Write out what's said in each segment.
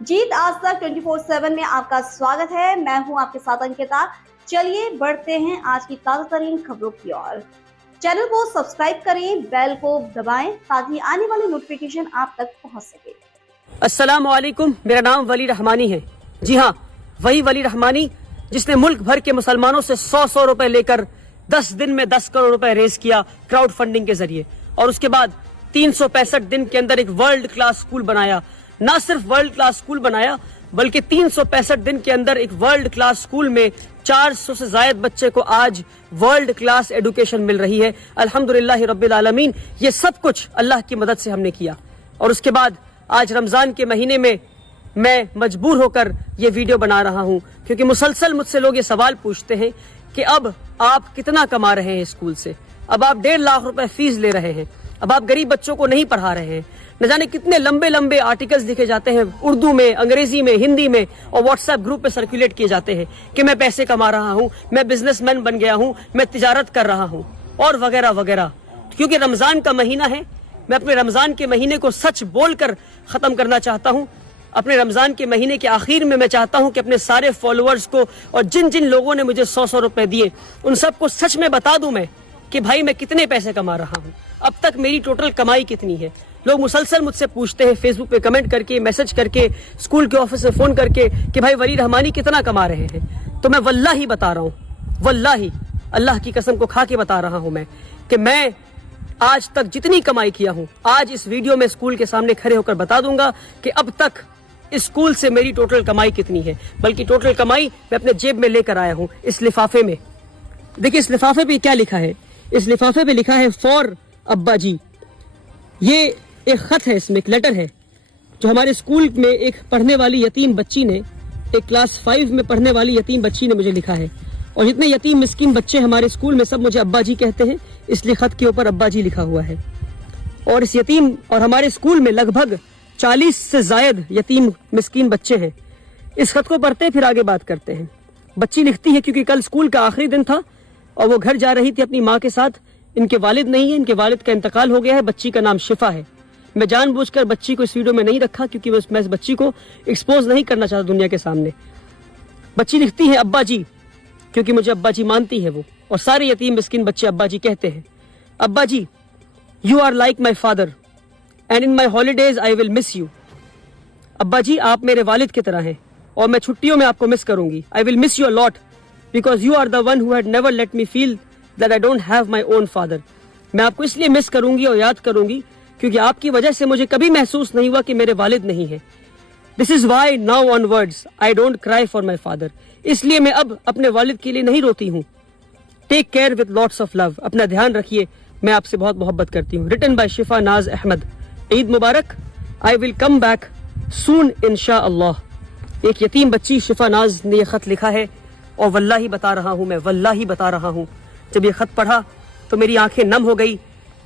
जीत आज तक 24/7 में आपका स्वागत है। मैं हूं आपके साथ अंकिता। चलिए बढ़ते हैं आज की ताजा तरीन खबरों की ओर। चैनल को सब्सक्राइब करें, बेल को दबाएं ताकि आने वाली नोटिफिकेशन आप तक पहुंच सके। अस्सलाम वालेकुम, मेरा नाम वली रहमानी है। जी हाँ, वही वली रहमानी जिसने मुल्क भर के मुसलमानों से 100 रुपए लेकर 10 दिन में 10 करोड़ रुपए रेज किया क्राउड फंडिंग के जरिए, और उसके बाद 365 दिन के अंदर एक वर्ल्ड क्लास स्कूल बनाया। ना सिर्फ वर्ल्ड क्लास स्कूल बनाया बल्कि 365 दिन के अंदर एक वर्ल्ड क्लास स्कूल में 400 से ज्यादा बच्चे को आज वर्ल्ड क्लास एजुकेशन मिल रही है। अल्हम्दुलिल्लाह रब्बिल आलमीन। ये सब कुछ अल्लाह की मदद से हमने किया। और उसके बाद आज रमजान के महीने में मैं मजबूर होकर ये वीडियो बना रहा हूँ, क्योंकि मुसलसल मुझसे लोग ये सवाल पूछते हैं कि अब आप कितना कमा रहे हैं स्कूल से, अब आप 1.5 लाख रुपए फीस ले रहे हैं, अब आप गरीब बच्चों को नहीं पढ़ा रहे हैं। न जाने कितने लंबे लंबे आर्टिकल्स लिखे जाते हैं उर्दू में, अंग्रेजी में, हिंदी में, और व्हाट्सएप ग्रुप पे सर्कुलेट किए जाते हैं कि मैं पैसे कमा रहा हूँ, मैं बिजनेसमैन बन गया हूँ, मैं तिजारत कर रहा हूँ, और वगैरह वगैरह। क्योंकि रमजान का महीना है, मैं अपने रमजान के महीने को सच बोलकर खत्म करना चाहता हूँ। अपने रमजान के महीने के आखिर में मैं चाहता हूँ कि अपने सारे फॉलोअर्स को और जिन जिन लोगों ने मुझे 100 रुपए दिए उन सबको सच में बता दूं मैं कि भाई मैं कितने पैसे कमा रहा हूँ, अब तक मेरी टोटल कमाई कितनी है। लोग मुसलसल मुझसे पूछते हैं फेसबुक पे कमेंट करके, मैसेज करके, स्कूल के ऑफिस से फोन करके कि भाई वली रहमानी कितना कमा रहे हैं। तो मैं वल्लाही बता रहा हूँ, वल्लाही अल्लाह की कसम को खा के बता रहा हूँ मैं कि मैं आज तक जितनी कमाई किया हूँ आज इस वीडियो में स्कूल के सामने खड़े होकर बता दूंगा कि अब तक इस स्कूल से मेरी टोटल कमाई कितनी है। बल्कि टोटल कमाई मैं अपने जेब में लेकर आया हूँ इस लिफाफे में। देखिए इस लिफाफे पे क्या लिखा है। इस लिफाफे पे लिखा है फॉर अब्बा जी। ये एक खत है, इसमें एक लेटर है जो हमारे स्कूल में एक पढ़ने वाली यतीम बच्ची ने, एक क्लास 5 में पढ़ने वाली यतीम बच्ची ने मुझे लिखा है। और जितने यतीम मिस्कीन बच्चे हमारे स्कूल में सब मुझे अब्बा जी कहते हैं, इसलिए खत के ऊपर अब्बा जी लिखा हुआ है। और इस यतीम और हमारे स्कूल में लगभग 40 से ज्यादा यतीम मिस्कीन बच्चे हैं। इस खत को पढ़ते फिर आगे बात करते हैं। बच्ची लिखती है क्योंकि कल स्कूल का आखिरी दिन था और वो घर जा रही थी अपनी माँ के साथ। इनके वालिद नहीं है, इनके वालिद का इंतकाल हो गया है। बच्ची का नाम शिफा है। मैं जानबूझकर बच्ची को इस वीडियो में नहीं रखा क्योंकि मैं इस बच्ची को एक्सपोज नहीं करना चाहता दुनिया के सामने। बच्ची लिखती है अब्बा जी, क्योंकि मुझे अब्बा जी मानती है वो, और सारे यतीम मिस्किन बच्चे अब्बा जी कहते हैं। अब्बा जी, you are like my father and in my holidays I will miss you. अब्बा जी आप मेरे वालिद की तरह हैं और मैं छुट्टियों में आपको मिस करूंगी। I will miss you a lot because you are the one who had never let me feel that I don't have my own father. मैं आपको इसलिए मिस करूंगी और याद करूंगी क्योंकि आपकी वजह से मुझे कभी महसूस नहीं हुआ कि मेरे वालिद नहीं है। This is why now onwards I don't cry for my father. इसलिए मैं अब अपने वालिद के लिए नहीं रोती हूँ। Take care with lots of love. अपना ध्यान रखिए, मैं आपसे बहुत मोहब्बत करती हूँ। Written by Shifa Naz Ahmed. ईद मुबारक। I will come back soon इंशाअल्लाह। एक यतीम बच्ची शिफा नाज ने यह खत लिखा है और वल्लाही बता रहा हूँ, मैं वल्लाही बता रहा हूँ, जब ये खत पढ़ा तो मेरी आंखें नम हो गई,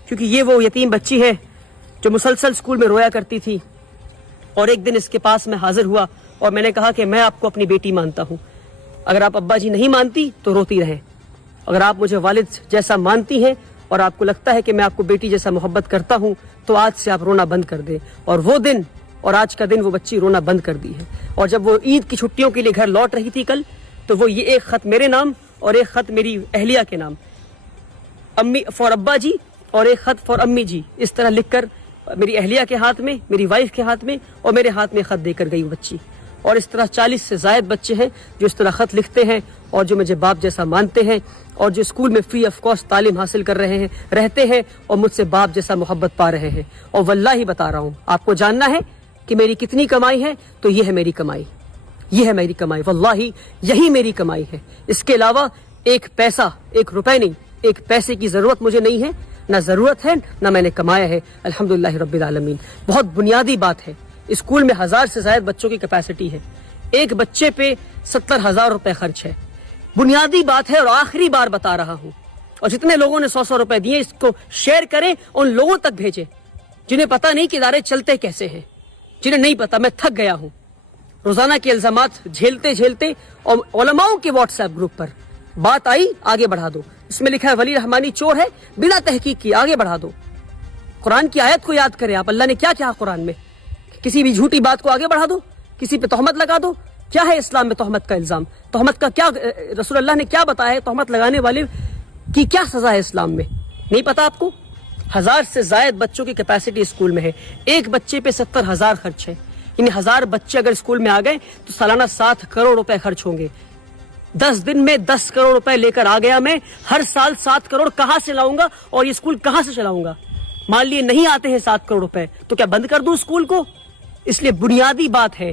क्योंकि ये वो यतीम बच्ची है जो मुसलसल स्कूल में रोया करती थी। और एक दिन इसके पास मैं हाजिर हुआ और मैंने कहा कि मैं आपको अपनी बेटी मानता हूँ। अगर आप अब्बा जी नहीं मानती तो रोती रहें। अगर आप मुझे वालिद जैसा मानती हैं और आपको लगता है कि मैं आपको बेटी जैसा मोहब्बत करता हूँ तो आज से आप रोना बंद कर दें। और वो दिन और आज का दिन वो बच्ची रोना बंद कर दी है। और जब वो ईद की छुट्टियों के लिए घर लौट रही थी कल, तो वो ये एक खत मेरे नाम और एक खत मेरी अहलिया के नाम, अम्मी फॉर अब्बा जी, और एक खत फॉर अम्मी जी, इस तरह लिखकर मेरी अहलिया के हाथ में, मेरी वाइफ के हाथ में और मेरे हाथ में खत देकर गई वो बच्ची। और इस तरह 40 से ज्यादा बच्चे हैं जो इस तरह खत लिखते हैं और जो मुझे बाप जैसा मानते हैं और जो स्कूल में फ्री ऑफ कॉस्ट तालीम हासिल कर रहे हैं, रहते हैं और मुझसे बाप जैसा मोहब्बत पा रहे हैं। और वल्लाही बता रहा हूँ, आपको जानना है कि मेरी कितनी कमाई है तो ये है मेरी कमाई, ये है मेरी कमाई, वल्लाही यही मेरी कमाई है। इसके अलावा एक पैसा, एक रुपए नहीं, एक पैसे की जरूरत मुझे नहीं है, ना जरूरत है ना मैंने कमाया है। अल्हम्दुलिल्लाह रब्बिल आलमीन। बहुत बुनियादी बात है, स्कूल में 1000 से ज्यादा बच्चों की कैपेसिटी है, एक बच्चे पे 70,000 रुपए खर्च है। बुनियादी बात है और आखिरी बार बता रहा हूँ। और जितने लोगों ने 100 रुपए दिए इसको शेयर करें, उन लोगों तक भेजें जिन्हें पता नहीं कि इदारे चलते कैसे हैं, जिन्हें नहीं पता। मैं थक गया हूँ रोजाना के इल्जामात झेलते झेलते। और उलमाओं के व्हाट्सएप ग्रुप पर बात आई, आगे बढ़ा दो। इसमें लिखा है वली रहमानी चोर है, बिना तहकीक किए आगे बढ़ा दो। कुरान की आयत को याद करें आप, अल्लाह ने क्या कहा कुरान में, किसी भी झूठी बात को आगे बढ़ा दो, किसी पे तोहमत लगा दो। क्या है इस्लाम में तोहमत का इल्जाम? तोहमत का क्या रसूल अल्लाह ने क्या बताया है? तोहमत लगाने वाले की क्या सजा है इस्लाम में? नहीं पता आपको? 1000 से जायद बच्चों की कैपेसिटी स्कूल में है, एक बच्चे पे 70,000 खर्च है। इन 1000 बच्चे अगर स्कूल में आ गए तो सालाना 7 करोड़ रुपए खर्च होंगे। 10 दिन में 10 करोड़ रुपए लेकर आ गया मैं, हर साल 7 करोड़ कहां से लाऊंगा और ये स्कूल कहां से चलाऊंगा? मान लिए नहीं आते हैं 7 करोड़ रुपए तो क्या बंद कर दूं स्कूल को? इसलिए बुनियादी बात है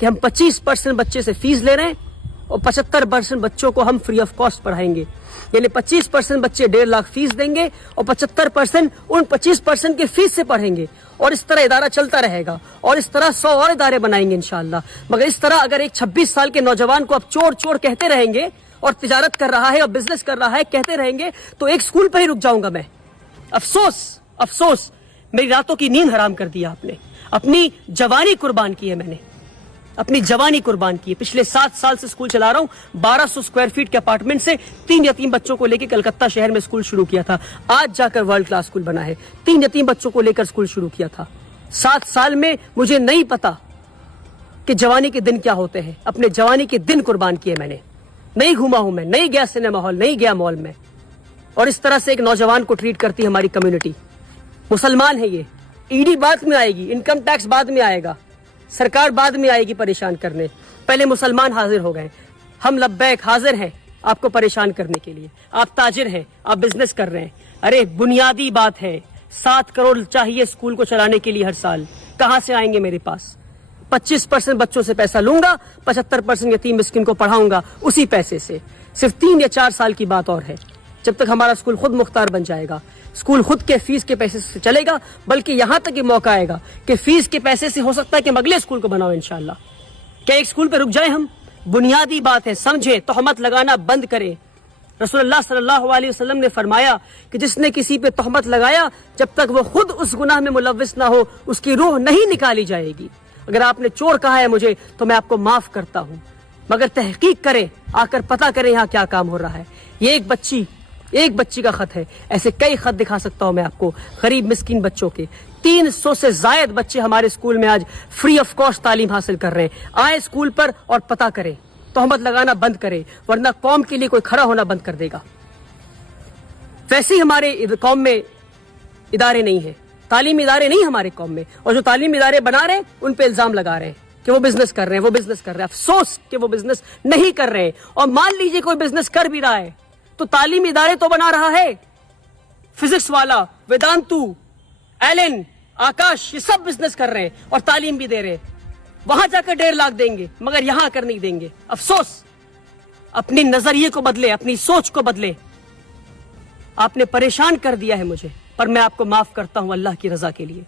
कि हम 25% बच्चे से फीस ले रहे हैं और 75% बच्चों को हम फ्री ऑफ कॉस्ट पढ़ाएंगे। यानी 25% बच्चे 1.5 लाख फीस देंगे और 75% उन 25% के फीस से पढ़ेंगे। और इस तरह इदारा चलता रहेगा और इस तरह 100 और इदारे बनाएंगे इंशाअल्लाह। मगर इस तरह अगर एक 26 साल के नौजवान को अब चोर चोर कहते रहेंगे और तिजारत कर रहा है और बिजनेस कर रहा है कहते रहेंगे तो एक स्कूल पर ही रुक जाऊंगा मैं। अफसोस अफसोस, मेरी रातों की नींद हराम कर दिया आपने। अपनी जवानी कुर्बान की है मैंने, अपनी जवानी कुर्बान की है। पिछले 7 साल से स्कूल चला रहा हूं। 1200 स्क्वायर फीट के अपार्टमेंट से 3 यतीम बच्चों को लेकर कलकत्ता शहर में स्कूल शुरू किया था। आज जाकर वर्ल्ड क्लास स्कूल बना है। 3 यतीम बच्चों को लेकर स्कूल शुरू किया था। 7 साल में मुझे नहीं पता कि जवानी के दिन क्या होते हैं। अपने जवानी के दिन कुर्बान किए मैंने। नहीं घूमा हूं मैं, नहीं गया सिनेमा हॉल, नहीं गया मॉल में। और इस तरह से एक नौजवान को ट्रीट करती है हमारी कम्युनिटी। मुसलमान है ये। ईडी बाद में आएगी, इनकम टैक्स बाद में आएगा, सरकार बाद में आएगी परेशान करने। पहले मुसलमान हाजिर हो गए। हम लब्बैक हाजिर हैं आपको परेशान करने के लिए। आप ताजिर हैं, आप बिजनेस कर रहे हैं। अरे बुनियादी बात है, 7 करोड़ चाहिए स्कूल को चलाने के लिए हर साल। कहां से आएंगे मेरे पास? 25% बच्चों से पैसा लूंगा, 75% यतीम मिस्किन को पढ़ाऊंगा उसी पैसे से। सिर्फ 3 या 4 साल की बात और है, जब तक हमारा स्कूल खुद मुख्तार बन जाएगा। स्कूल खुद के फीस के पैसे से चलेगा, बल्कि यहां तक ये मौका आएगा कि फीस के पैसे से हो सकता है कि हम अगले स्कूल को बनाओ इंशाल्लाह। क्या एक स्कूल पे रुक जाए हम? बुनियादी बात है, समझे, तोहमत लगाना बंद करें। रसूलुल्लाह सल्लल्लाहु अलैहि वसल्लम ने फरमाया कि जिसने किसी पे तोहमत लगाया, जब तक वो खुद उस गुनाह में मुलव्विस ना हो, उसकी रूह नहीं निकाली जाएगी। अगर आपने चोर कहा है मुझे तो मैं आपको माफ करता हूं, मगर तहकीक करें, आकर पता करें यहाँ क्या काम हो रहा है। ये एक बच्ची का खत है, ऐसे कई खत दिखा सकता हूं मैं आपको गरीब मिस्किन बच्चों के। 300 से जायद बच्चे हमारे स्कूल में आज फ्री ऑफ कॉस्ट तालीम हासिल कर रहे हैं। आए स्कूल पर और पता करें, तोहमत लगाना बंद करें, वरना कौम के लिए कोई खड़ा होना बंद कर देगा। वैसे ही हमारे कौम में इदारे नहीं है, तालीम इदारे नहीं हमारे कौम में, और जो तालीम इदारे बना रहे हैं उन पे इल्जाम लगा रहे हैं कि वो बिजनेस कर रहे हैं, वो बिजनेस कर रहे हैं। अफसोस कि वो बिजनेस नहीं कर रहे हैं। और मान लीजिए कोई बिजनेस कर भी रहा है तो तालीम इदारे तो बना रहा है। फिजिक्स वाला, वेदांतु, एलन, आकाश, ये सब बिजनेस कर रहे हैं और तालीम भी दे रहे हैं। वहां जाकर 1.5 लाख देंगे, मगर यहां आकर नहीं देंगे। अफसोस। अपनी नजरिए को बदले, अपनी सोच को बदले। आपने परेशान कर दिया है मुझे, पर मैं आपको माफ करता हूं अल्लाह की रजा के लिए।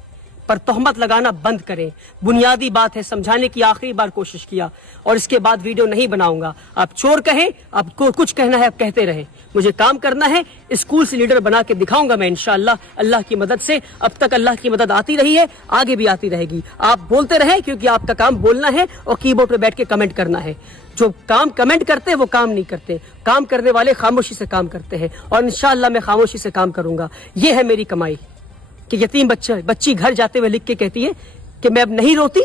पर तोहमत लगाना बंद करें। बुनियादी बात है, समझाने की आखिरी बार कोशिश किया और इसके बाद वीडियो नहीं बनाऊंगा। आप चोर कहें, आपको कुछ कहना है आप कहते रहें, मुझे काम करना है। स्कूल से लीडर बना के दिखाऊंगा मैं इंशाअल्लाह, अल्लाह की मदद से। अब तक अल्लाह की मदद आती रही है, आगे भी आती रहेगी। आप बोलते रहें, क्योंकि आपका काम बोलना है और कीबोर्ड पे बैठ के कमेंट करना है। जो काम कमेंट करते हैं वो काम नहीं करते। काम करने वाले खामोशी से काम करते हैं, और इंशाअल्लाह मैं खामोशी से काम करूंगा। ये है मेरी कमाई कि यतीम बच्ची घर जाते हुए लिख के कहती है कि मैं अब नहीं रोती,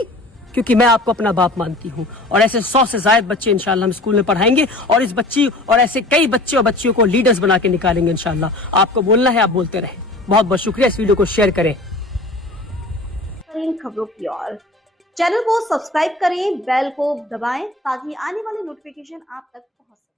क्योंकि मैं आपको अपना बाप मानती हूं। और ऐसे 100 से ज्यादा बच्चे इंशाअल्लाह हम स्कूल में पढ़ाएंगे, और इस बच्ची और ऐसे कई बच्चे और बच्चियों को लीडर्स बना के निकालेंगे इंशाअल्लाह। आपको बोलना है, आप बोलते रहें। बहुत बहुत शुक्रिया। इस वीडियो को शेयर करें। खबरों की ओर चैनल को सब्सक्राइब करें, बेल को दबाएं ताकि आने वाली नोटिफिकेशन आप तक पहुंच सके।